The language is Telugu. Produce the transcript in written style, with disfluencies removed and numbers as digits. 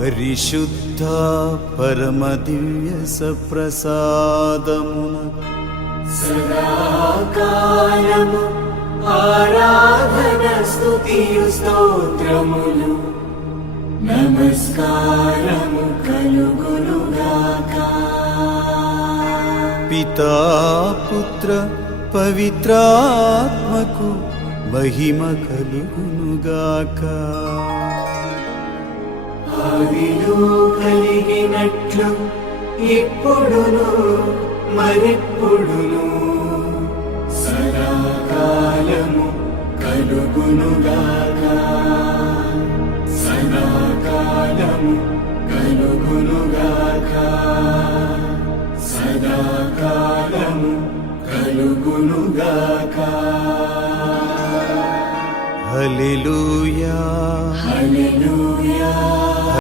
పరిశుద్ధ పరమ దివ్య సప్రసాదమున సదాకాలము ఆరాధన స్తుతియు స్తోత్రములు నమస్కారము కలుగునుగాక. పితా పుత్ర పవిత్రాత్మకు మహిమ కలుగునుగాక. ఆదిలో కలిగినట్లు ఇప్పుడును మరెప్పుడును సదాకాలము కలుగునుగాక. సదాకాలము కలుగునుగాక. సదాకాలము కలుగునుగాక. హల్లెలూయా హల్లెలూయా.